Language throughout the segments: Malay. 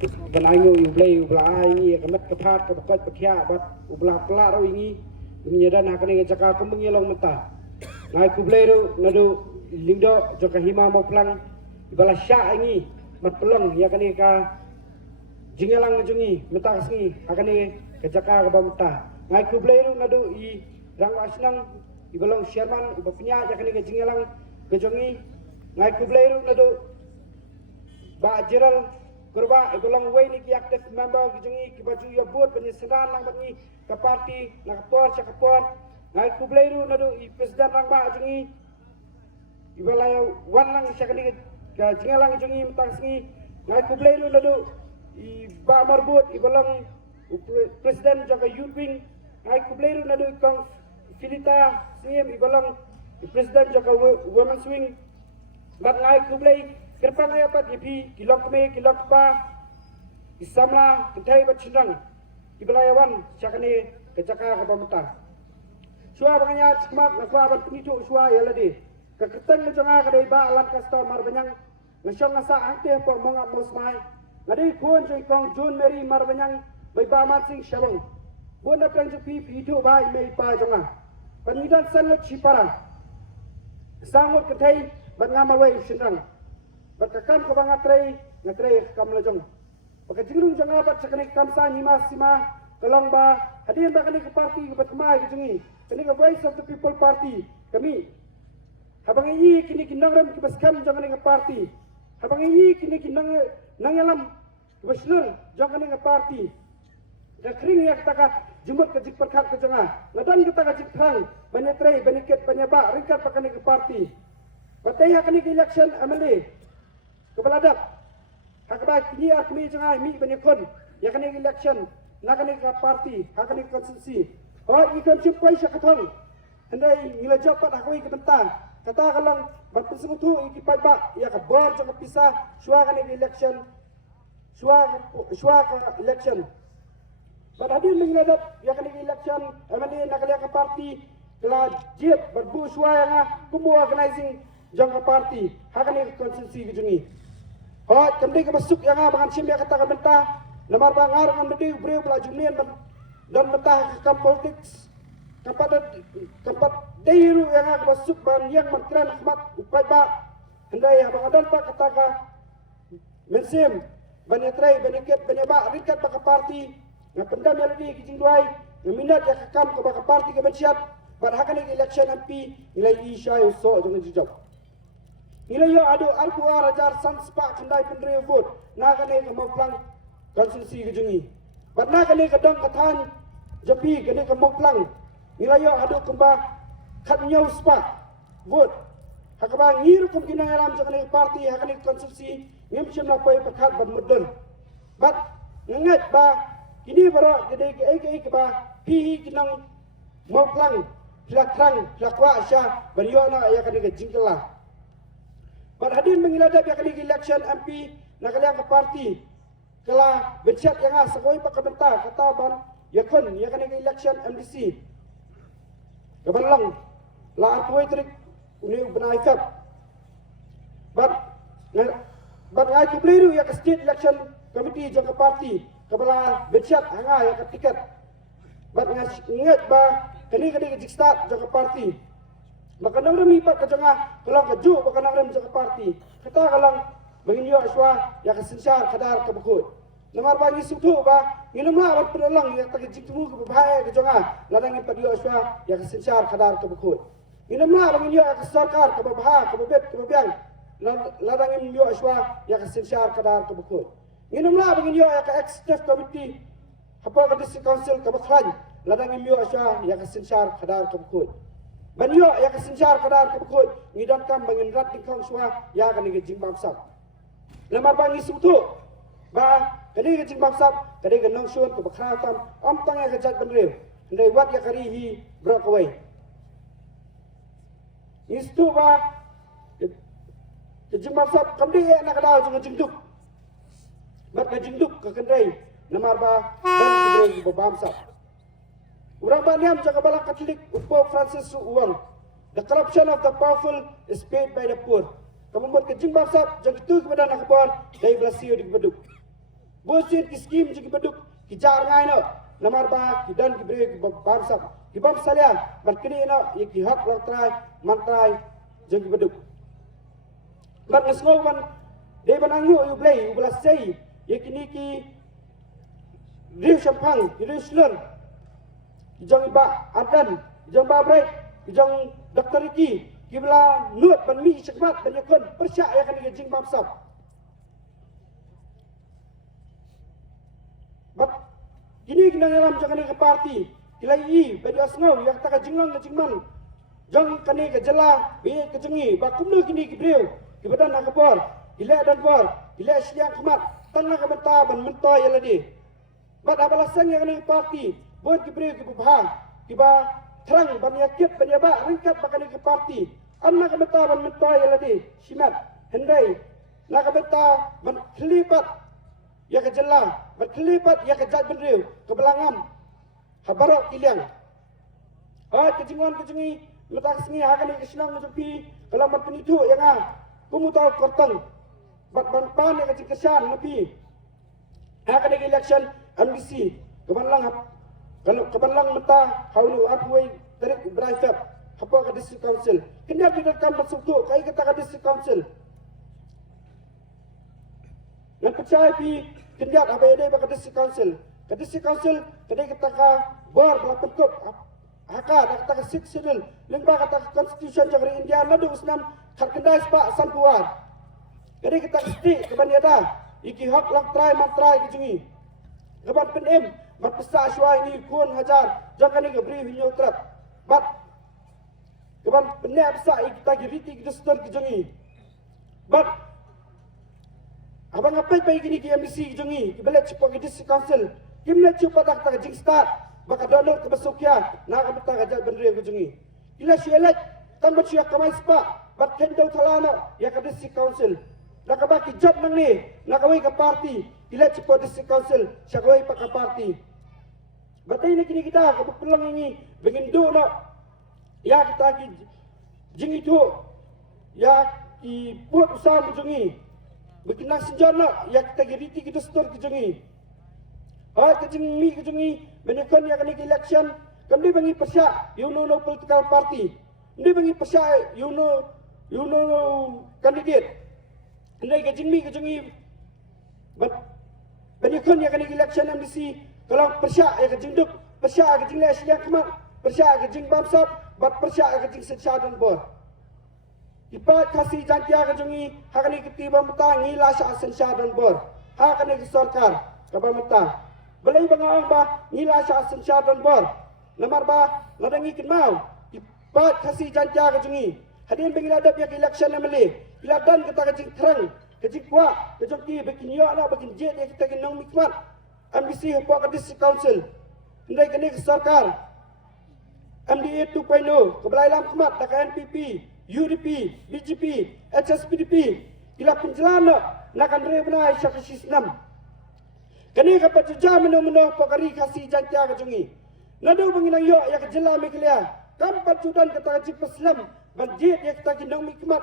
Benanyo ublay ubla ini kemet kepat kepekat pekia bat ubla pelar ini menyedan hakane jaka ko mengilong mata ngai kublay ru nadu lingdo jaka hima mo plang ibala sya ini mat pelong ya kane ka jingelang jungi mata singi hakane ke jaka ka bamta ngai kublay ru nadu I rang asnang ibalong sherman ubapnya ya kane ke jingelang ke jungi ngai kublay ru nadu ba jeral Kurba ibulang way ni ki active member gijungi ki baju ya board penyesaran nang bani ka parti na kapor sa kapor ngai kubleiru nadu I president rang ba jungi ibalaya wan lang siya kani ka jingalang jungi mutang singi ngai kubleiru nadu I ba marbut ibulang president jaga youthwing ngai kubleiru nadu kang filita singim ibulang president jaga women's wing bat ngai kublei Kerpang ay apat ipi kilok me kilok pa isamla kentai bat sindang ibalayawan syakani kecaka kapamuta suah banganya cikmat nakwa bat penitu suah yalade keketeng lejonga kadai ba alat kastor marbanyang ngasong ngasa angte po mongap mosmai ngadi kuon joy kong jun meri marbanyang bai ba mat sing syabong bunda plan jupi pitu bai mei pa jonga panidan sanot chipara sangot kentai bat ngamalwai sindang Berkakam ke bang ngatrai kam lejong. Pakai jingrung jangan bat cakani kamsa nima sima kelong ba hadirin bakani ke parti ke berkemai ke jungi. Kini ke voice of the people party kami. Habang ini kini kinang ram ke baskam jangan ke parti. Habang ini kini kinang nangalam ke basnur jangan ke parti. Dan kering ya kita jumut ke jik perkat ke jangan. Ladan kita ke jik terang banyak trai banyak ket banyak ba ringkat bakani ke parti. Batai hakani ke election amali. Kebeladap hakba kini akmi jangai mi banyakon ya kan election na kan ke parti hakan ke konstitusi oh ikon cipai syakatong hendai nila japat hakoi ke bentang kata kalang bat persekutu iki paiba ya ka bor jang pisah suara kan election suara election bat hadir mengadap ya kan election amani na kan ke parti kala jip berbu suara nga kumu organizing jang ke parti hakan ke konstitusi gejungi oh, kemudian ke masuk yang abangan sim ya kata bentah lemar bangar kan bedi breu pelajunian dan bentah ke politik tempat dairu yang masuk ban yang mentran khmat upai ba hendai abang adan pak kata ka mensim banetrai baniket banyaba rikat pak parti na pendam melodi kijing duai minat ya kam ke pak parti ke bensiat bar hakan election MP nilai isya so jangan jujak Nilai yo adu alpuar ajar sanspa kendai pendiri vote nagane ke moplang konstitusi gejungi. Bat nagane ke dong katan jepi gane ke moplang nilai yo adu kemba kat nyau spa vote. Hakaba ngir kum kinang alam jakane parti hakane konstitusi ngim sim lapai pekat ban modern. Bat ngat ba kini baro gede ke ba pihi kinang moplang hilak lakwa asya bariona ya kane ke jingkelah. Berhadir mengiladap yang kali election MP nak kalian ke parti kala berchat yang sekoi pak kebentar kata ban yakun yang kali election MDC kebalang la arpoi trik uni benaikap but ngai kubliru yang ke state election committee jang ke parti kebala berchat hanga yang ke tiket but ngat ba kali ke start jang ke parti maka nang remi pat kajanga kalau kaju maka nang rem jaka parti kata kalang menginyo aswa ya kesinsar kadar ke bekut namar bagi sutu ba nginum la wat penolong ya tak jikmu ke bahaya kajanga ladang padio aswa ya kesinsar kadar ke bekut nginum la menginyo ya kesarkar ke bahaya ke bebet ke biang ladang menginyo aswa ya kesinsar kadar ke bekut nginum la menginyo ya ke executive committee apa ke district council ke baklan ladang menginyo aswa ya kesinsar kadar ke bekut Banyo ya kesenjar kadar kebukut ngidon kam bangin rat di kong suah ya kan ni jing bamsap. Lemar bangi sutu ba kani ke jing bamsap kani ke nong sun ke bakra kam om tanga ke jat benrew. Ndai wat ya kari hi brok away. Istu ba ke jing bamsap kamdi ya nak ada jing duk. Bat ke jing duk ke kendai lemar ba dan kendai ke bamsap. Urang baniam jaga balak Katolik Upo Francis Uwang. The corruption of the powerful is paid by the poor. Kamu buat kejing bangsa, jangan itu kepada anak kuat dari belasio di beduk. bosin ki skim ji ki beduk ki jar ngai no lamar ba ki dan ki bre ki bab sab ki bab salian ban kini no ye ki hak lang trai man trai jeng ki beduk ban ngesngol ban de ban angyu yu blei yu bla sei ye kini ki riu champang riu slur jong ba adan jong ba break jong doktor iki kibla nuat ban mi sekmat ban yakon percaya kan ke jing bab sab bat kini kena ngalam jangan ke parti kilai i baju asngau yak taka jinglang ke jingman jong kani ke jela be ke jengi ba kumnu kini ki breu ki badan nak bor ila dan bor ila siang khamat tanna ka menta ban mento yaladi bat abala sang yang ke parti bon ki breu ki bha ki ba terang ban yakit ban yaba ringkat bakani ke parti anna ka menta ban mento yaladi simat hendai nak ka menta ban kelipat ya ke jela berkelipat ya ke jat benriu ke belangam habarok kiliang ke jingon ke jengi letak sengi akan ke senang mesupi kalau mat penitu yang kumu tahu kortong bat ban pan ya ke kesan nabi akan ke election NBC kebanlang kalau kebanlang meta haulu arway tarik berasap apa ke district council kena direkam masuk tu kai kata ke district council dan percaya pi kendiat ABD baka district council kadai kata ka bor belakang kop haka kata ka six schedule limba kata constitution jagri India nadu usnam kharkendai spa santuar kadai kata sti kebaniada iki hak lang try matrai kijungi gaban penem mat pesa syua ini kun hajar jangan ni gebri hinyo trap bat gaban penem pesa kita giriti kita kijungi bat abang apa pagi gini ki MBC jongi ki belet cepat ke district council ki belet cepat tak jing start baka donor ke besukya na ka beta gajal bendri ke jongi ila sielet tan ba cia kamai spa bat kendo talano ya ke district council na ka baki job nang ni na ka ke party ila cepat district council syakoi pak party batai ni kini kita ke pelang ini bengindo no ya kita ki jing itu ya ki buat usaha jongi berkenaan sejana yang kita geriti kita setor kejengi. Kejengi kejengi menekan yang kena election. Kami bagi persia, you know no political party. Kami bagi persia, you know candidate. Kami kejengi. Menekan yang kena election MDC. Kalau persia yang kejengduk, persia kejeng les yang kemat, persia kejeng bamsab, bat persia kejeng secara dan bor. Ipat kasih jantia kejengi hakani ketiba mata ngila sya sensya dan bor hakani ke sarkar kaba mata belai bangang ba ngila sya sensya dan bor lamar ba ladangi kenau ipat kasih jantia kejengi hadin bengila adab yak election amle ila dan kita kejing terang kejing kwa kejong ki bekin yo ana bekin jet ya kita kenong mikmat MBC hapa ke district council ndai kene ke sarkar MDA 2.0 kebelai lam kemat tak NPP UDP, BGP, HSPDP, ila penjelana nakan rebna syak sistem. Kani kapat jujah meno-meno pakari kasih jantia kejengi. Nadu banginang yo ya kejela miklia. Kampat judan kata kajik peslam banjit ya kita gendong mikmat.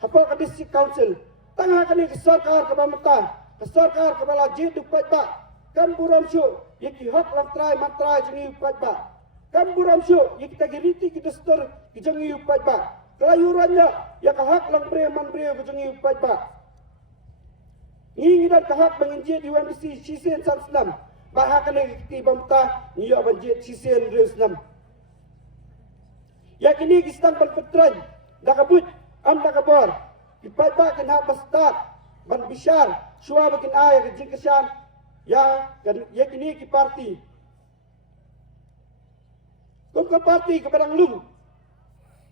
Apa ke district council. Tangah kani ke sarkar ke bamata. Ke sarkar ke bala jit dupat ba. Kamburam syu ya ki hak lang trai matrai jengi upat ba. Kamburam syu ya kita geriti kita setor kejengi upat ba. Kelayurannya ya kahak lang preman preo kejengi upat ba. Ngingi dan kahak banginjit di UMBC sisen sansnam. Bahkan yang ketiba mata niya banjit sisen reusnam. Ya kini kistan berpetran dakabut am dakabar. Upat ba kan hak bastat ban bishar syua bakin ayah kejing kesan ya kini ki parti. Kumka parti kepadang lung.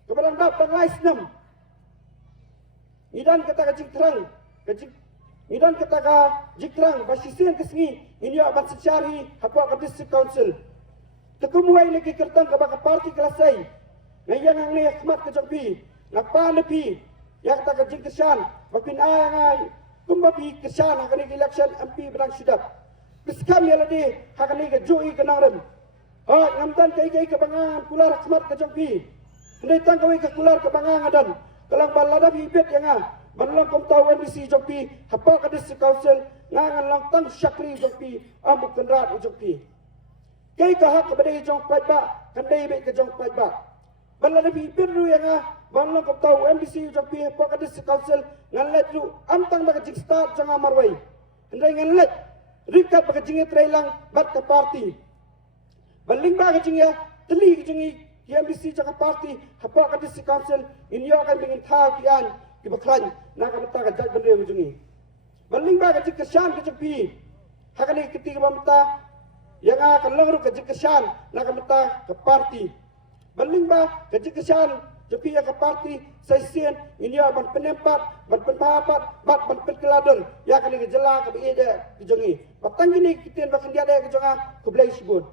Kepadang dap dan lais nam. Nidan kata kajing terang. Nidan kata ka jikterang basisen kesengi. Ini akan secari apa ke district council. Tekumuai lagi kertang ke baka parti kelasai. Ngayon ang niyakmat ke jangpi. Nagpanapi. Ya kata kajing kesan. Bakin ay kumbapi kesan akan election MP berang sudap. Piskam ya ladi akan joi kenarem. Ngamtan kay kebangan kular kemat ke jangpi. Hendak tangkawai ke kular kebangan adan. Kalang balada bibet yang Banlang kom tahu NBC jopi, hapa ka district council ngangan lang tang syakri jopi, amuk kendrat jopi. Kay kahak ka badai jong paiba, kandai be ka jong paiba. Banlang nabi pirru yang banlang kom tahu NBC jopi, hapa ka district council nganlet ru amtang baka jing start jang amarwai. Hendai nganlet rikat baka jing trailang bat ka party. Baling baka jing ya teli ka jing NBC jang party, hapa ka district council inyo kan bingin tha kian kibaklan nak mata ka jaj bende ujungi baling ba ka jikasyan ka japi hakani ketiga mata yang akan langru ka jikasyan nak mata ka party baling ba ka jikasyan japi ka party saisian ini ban penempat ban penpapat ban penkeladon ya kan ke jela ka ide ujungi batang ini kitian bakan dia ada ke jonga ku blai sibun